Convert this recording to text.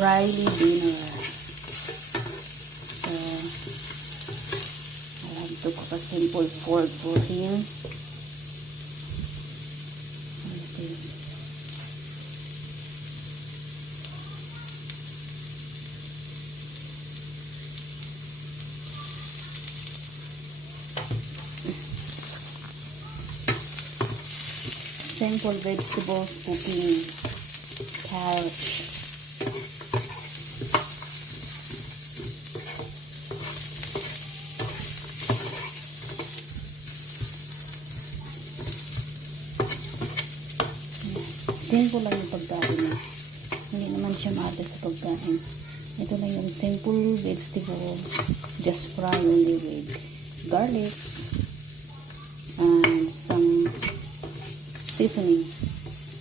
Riley dinner. So, I have to cook a simple food for him. What is this? Simple vegetables cooking. Carrots. Simple lang yung pagkain niya. Hindi naman siya maarte sa pagkain. Ito na yung simple vegetables. Just fry only with garlics and some seasoning.